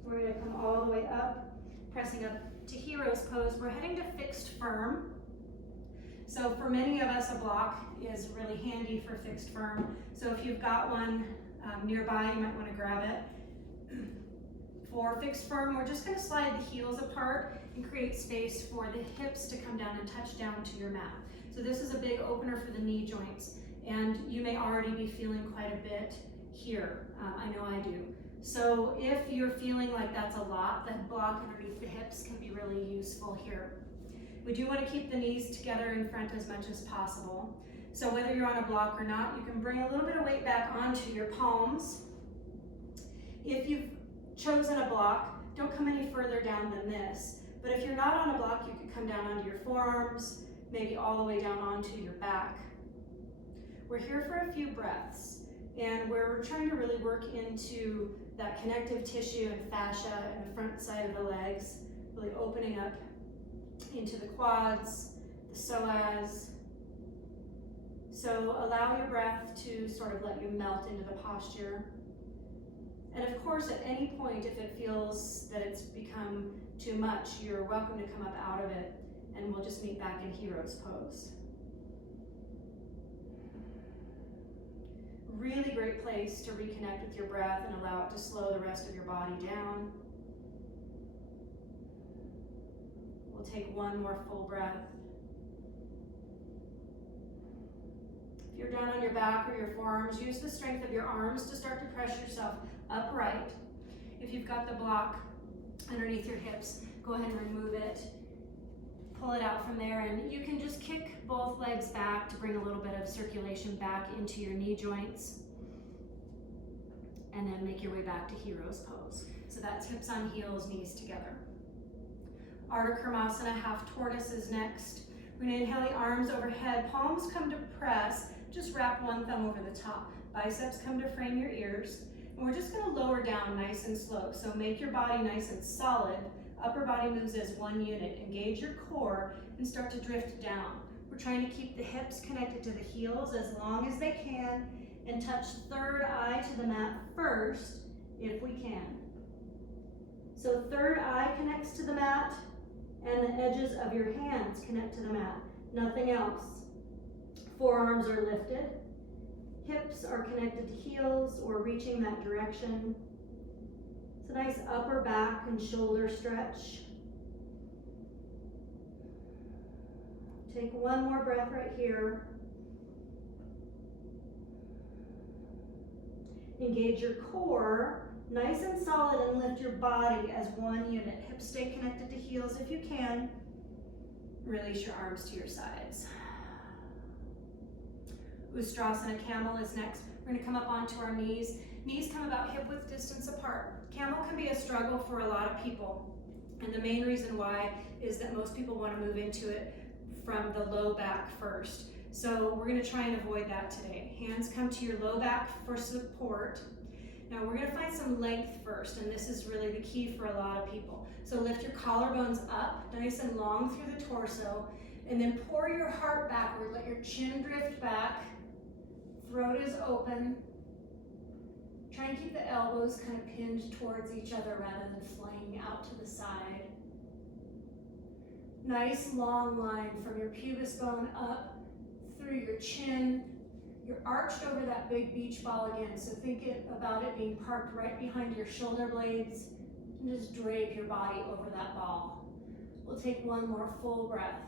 We're going to come all the way up, pressing up to hero's pose. We're heading to fixed firm. So for many of us, a block is really handy for fixed firm. So if you've got one nearby, you might want to grab it. For fixed firm, we're just going to slide the heels apart and create space for the hips to come down and touch down to your mat. So this is a big opener for the knee joints, and you may already be feeling quite a bit here. I know I do. So if you're feeling like that's a lot, the block underneath the hips can be really useful here. We do want to keep the knees together in front as much as possible. So whether you're on a block or not, you can bring a little bit of weight back onto your palms. If you've chosen a block, don't come any further down than this. But if you're not on a block, you could come down onto your forearms, maybe all the way down onto your back. We're here for a few breaths, and we're trying to really work into that connective tissue and fascia in the front side of the legs, really opening up into the quads, the psoas. So allow your breath to sort of let you melt into the posture. And of course, at any point, if it feels that it's become too much, you're welcome to come up out of it, and we'll just meet back in hero's pose. Really great place to reconnect with your breath and allow it to slow the rest of your body down. We'll take one more full breath. If you're down on your back or your forearms, use the strength of your arms to start to press yourself upright. If you've got the block underneath your hips, go ahead and remove it. Pull it out from there, and you can just kick both legs back to bring a little bit of circulation back into your knee joints. And then make your way back to hero's pose. So that's hips on heels, knees together. Ardha Karmasana, half tortoise is next. We're gonna inhale the arms overhead, palms come to press, just wrap one thumb over the top. Biceps come to frame your ears. And we're just gonna lower down nice and slow. So make your body nice and solid. Upper body moves as one unit. Engage your core and start to drift down. We're trying to keep the hips connected to the heels as long as they can, and touch third eye to the mat first, if we can. So third eye connects to the mat, and the edges of your hands connect to the mat, nothing else. Forearms are lifted, hips are connected to heels or reaching that direction. It's a nice upper back and shoulder stretch. Take one more breath right here. Engage your core, nice and solid, and lift your body as one unit. Hips stay connected to heels if you can. Release your arms to your sides. Ustrasana, camel is next. We're gonna come up onto our knees. Knees come about hip width distance apart. Camel can be a struggle for a lot of people. And the main reason why is that most people wanna move into it from the low back first. So we're gonna try and avoid that today. Hands come to your low back for support. Now we're gonna find some length first, and this is really the key for a lot of people. So lift your collarbones up, nice and long through the torso, and then pour your heart backward. Let your chin drift back, throat is open. Try and keep the elbows kind of pinned towards each other rather than flaying out to the side. Nice long line from your pubis bone up through your chin. You're arched over that big beach ball again, so think about it being parked right behind your shoulder blades, and just drape your body over that ball. We'll take one more full breath.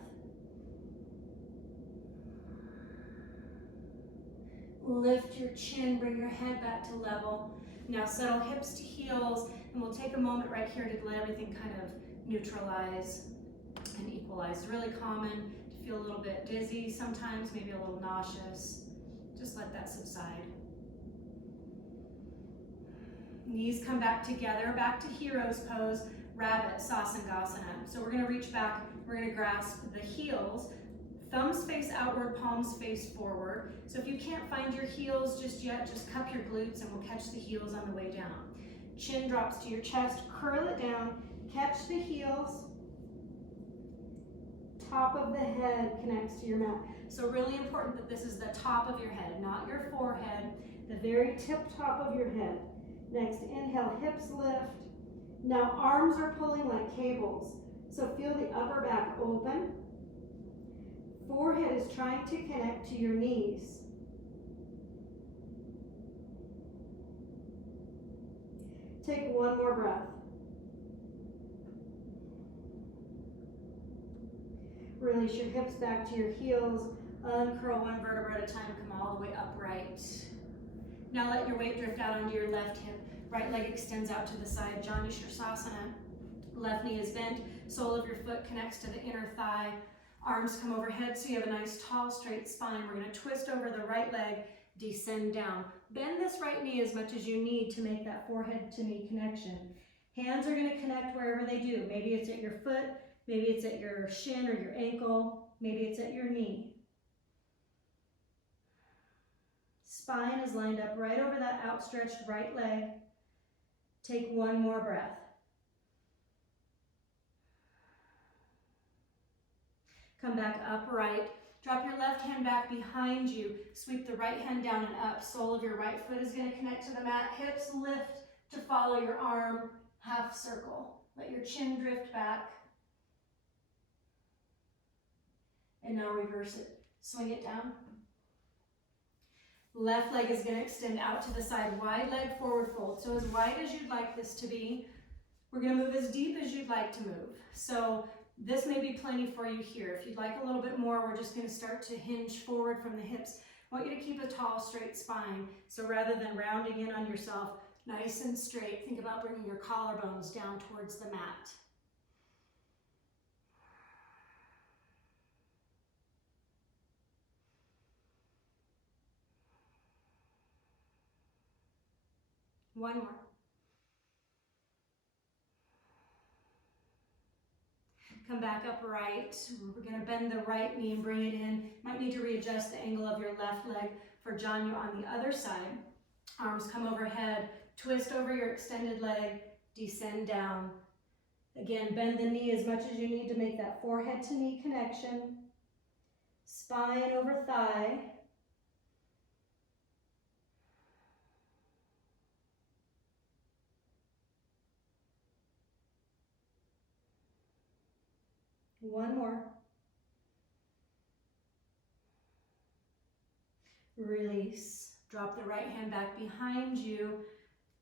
Lift your chin, bring your head back to level. Now settle hips to heels, and we'll take a moment right here to let everything kind of neutralize and equalize. It's really common to feel a little bit dizzy sometimes, maybe a little nauseous. Just let that subside. Knees come back together, back to hero's pose, rabbit, sasangasana. So we're gonna reach back, we're gonna grasp the heels, thumbs face outward, palms face forward. So if you can't find your heels just yet, just cup your glutes and we'll catch the heels on the way down. Chin drops to your chest, curl it down, catch the heels, top of the head connects to your mat. So really important that this is the top of your head, not your forehead, the very tip top of your head. Next, inhale, hips lift. Now arms are pulling like cables. So feel the upper back open. Forehead is trying to connect to your knees. Take one more breath. Release your hips back to your heels. Uncurl one vertebra at a time, come all the way upright. Now let your weight drift out onto your left hip. Right leg extends out to the side, Janu Shirsasana. Left knee is bent, sole of your foot connects to the inner thigh. Arms come overhead so you have a nice tall straight spine. We're gonna twist over the right leg, descend down. Bend this right knee as much as you need to make that forehead to knee connection. Hands are gonna connect wherever they do. Maybe it's at your foot, maybe it's at your shin or your ankle, maybe it's at your knee. Spine is lined up right over that outstretched right leg. Take one more breath. Come back upright. Drop your left hand back behind you. Sweep the right hand down and up. Sole of your right foot is going to connect to the mat. Hips lift to follow your arm. Half circle. Let your chin drift back. And now reverse it. Swing it down. Left leg is going to extend out to the side. Wide leg forward fold. So as wide as you'd like this to be. We're going to move as deep as you'd like to move. So This may be plenty for you here. If you'd like a little bit more, we're just going to start to hinge forward from the hips. I want you to keep a tall, straight spine. So rather than rounding in on yourself, nice and straight, think about bringing your collarbones down towards the mat. One more. Come back upright. We're going to bend the right knee and bring it in. Might need to readjust the angle of your left leg. For John, you're on the other side. Arms come overhead. Twist over your extended leg. Descend down. Again, bend the knee as much as you need to make that forehead to knee connection. Spine over thigh. One more. Release. Drop the right hand back behind you.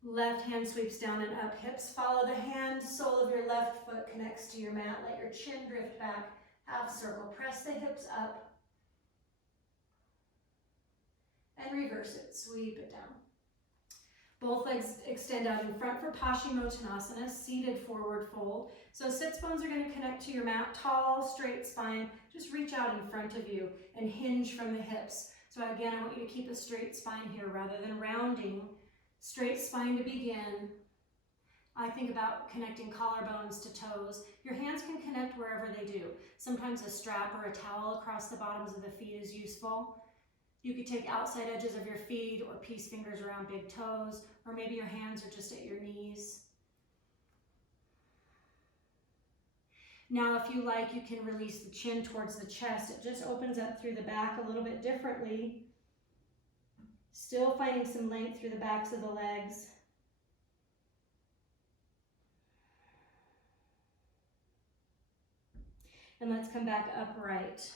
Left hand sweeps down and up. Hips follow the hand. Sole of your left foot connects to your mat. Let your chin drift back. Half circle. Press the hips up. And reverse it. Sweep it down. Both legs extend out in front for Paschimottanasana, seated forward fold. So sits bones are going to connect to your mat, tall, straight spine. Just reach out in front of you and hinge from the hips. So again, I want you to keep a straight spine here rather than rounding. Straight spine to begin. I think about connecting collarbones to toes. Your hands can connect wherever they do. Sometimes a strap or a towel across the bottoms of the feet is useful. You could take outside edges of your feet or peace fingers around big toes, or maybe your hands are just at your knees. Now, if you like, you can release the chin towards the chest. It just opens up through the back a little bit differently. Still finding some length through the backs of the legs. And let's come back upright.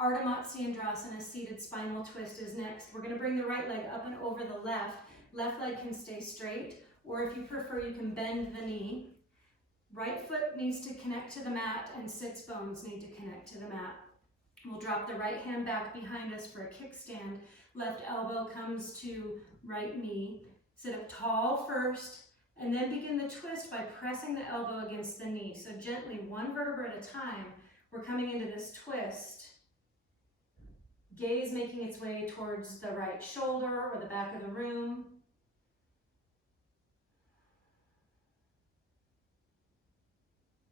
Ardha Matsyendrasana, seated spinal twist is next. We're going to bring the right leg up and over the left. Left leg can stay straight, or if you prefer, you can bend the knee. Right foot needs to connect to the mat, and sits bones need to connect to the mat. We'll drop the right hand back behind us for a kickstand. Left elbow comes to right knee. Sit up tall first, and then begin the twist by pressing the elbow against the knee. So gently, one vertebra at a time, we're coming into this twist. Gaze making its way towards the right shoulder or the back of the room.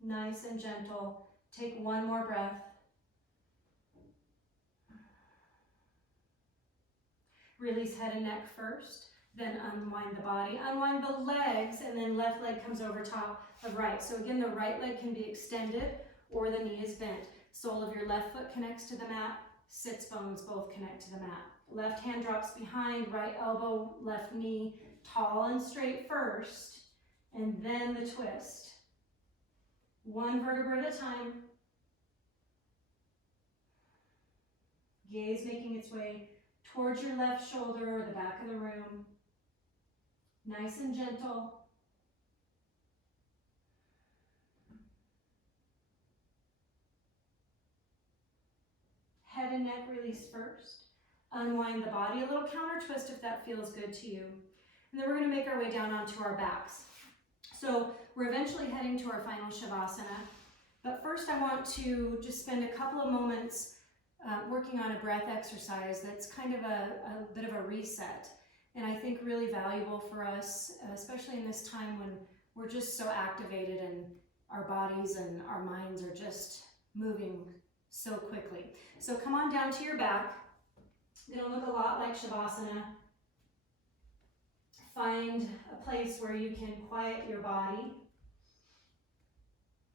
Nice and gentle. Take one more breath. Release head and neck first, then unwind the body. Unwind the legs, and then left leg comes over top of right. So again, the right leg can be extended or the knee is bent. Sole of your left foot connects to the mat. Sits bones both connect to the mat. Left hand drops behind, right elbow, left knee, tall and straight first, and then the twist. One vertebra at a time. Gaze making its way towards your left shoulder or the back of the room. Nice and gentle. Head and neck release first. Unwind the body, a little counter twist if that feels good to you. And then we're going to make our way down onto our backs. So we're eventually heading to our final Shavasana. But first I want to just spend a couple of moments working on a breath exercise that's kind of a bit of a reset. And I think really valuable for us, especially in this time when we're just so activated and our bodies and our minds are just moving so quickly. So come on down to your back. It's going to look a lot like Shavasana. Find a place where you can quiet your body.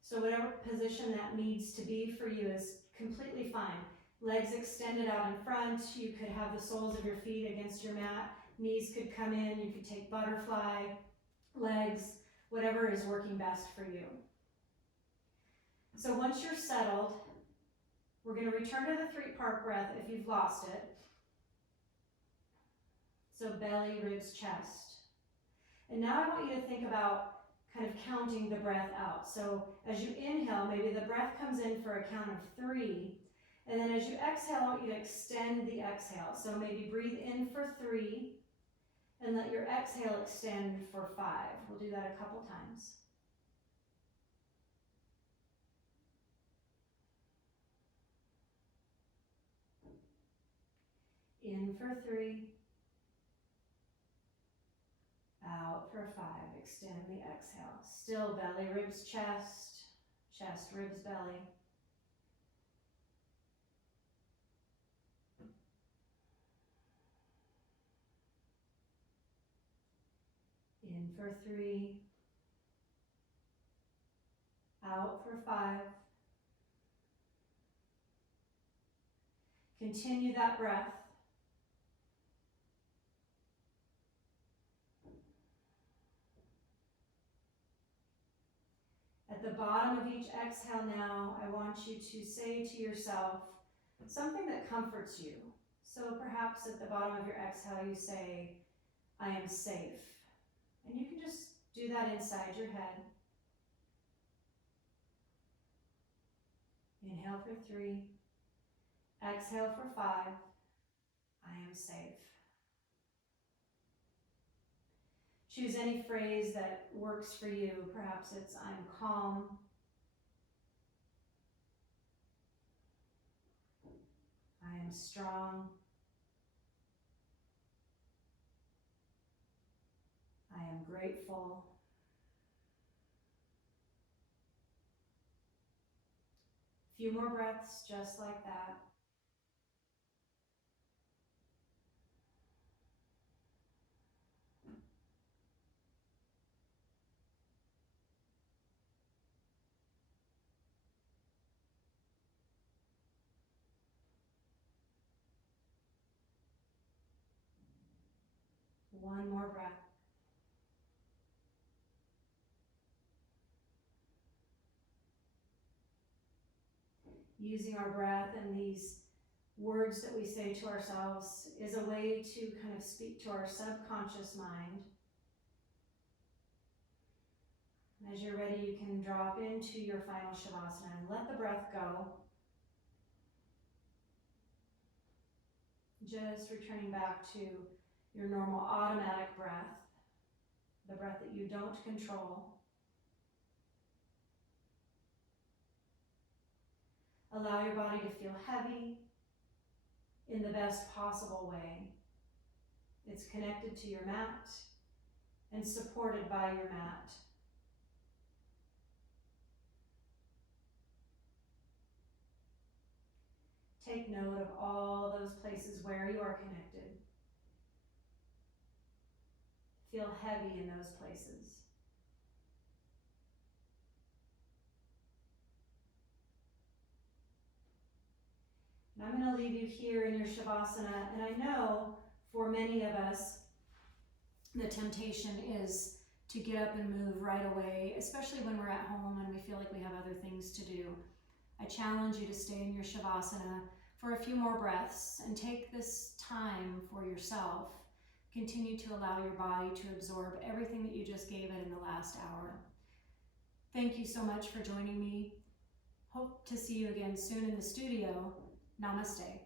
So whatever position that needs to be for you is completely fine. Legs extended out in front. You could have the soles of your feet against your mat. Knees could come in. You could take butterfly, legs, whatever is working best for you. So once you're settled, we're going to return to the three-part breath if you've lost it. So belly, ribs, chest. And now I want you to think about kind of counting the breath out. So as you inhale, maybe the breath comes in for a count of 3, and then as you exhale, I want you to extend the exhale. So maybe breathe in for 3, and let your exhale extend for 5. We'll do that a couple times. In for 3, out for 5, extend the exhale. Still belly, ribs, chest, chest, ribs, belly. In for 3, out for 5. Continue that breath. At the bottom of each exhale now, I want you to say to yourself something that comforts you. So perhaps at the bottom of your exhale you say, I am safe. And you can just do that inside your head. Inhale for 3. Exhale for 5. I am safe. Choose any phrase that works for you. Perhaps it's I'm calm. I am strong. I am grateful. A few more breaths just like that. One more breath. Using our breath and these words that we say to ourselves is a way to kind of speak to our subconscious mind. As you're ready, you can drop into your final Shavasana and let the breath go. Just returning back to your normal automatic breath, the breath that you don't control. Allow your body to feel heavy in the best possible way. It's connected to your mat and supported by your mat. Take note of all those places where you are connected. Feel heavy in those places. And I'm going to leave you here in your Shavasana, and I know for many of us, the temptation is to get up and move right away, especially when we're at home and we feel like we have other things to do. I challenge you to stay in your Shavasana for a few more breaths and take this time for yourself. Continue to allow your body to absorb everything that you just gave it in the last hour. Thank you so much for joining me. Hope to see you again soon in the studio. Namaste.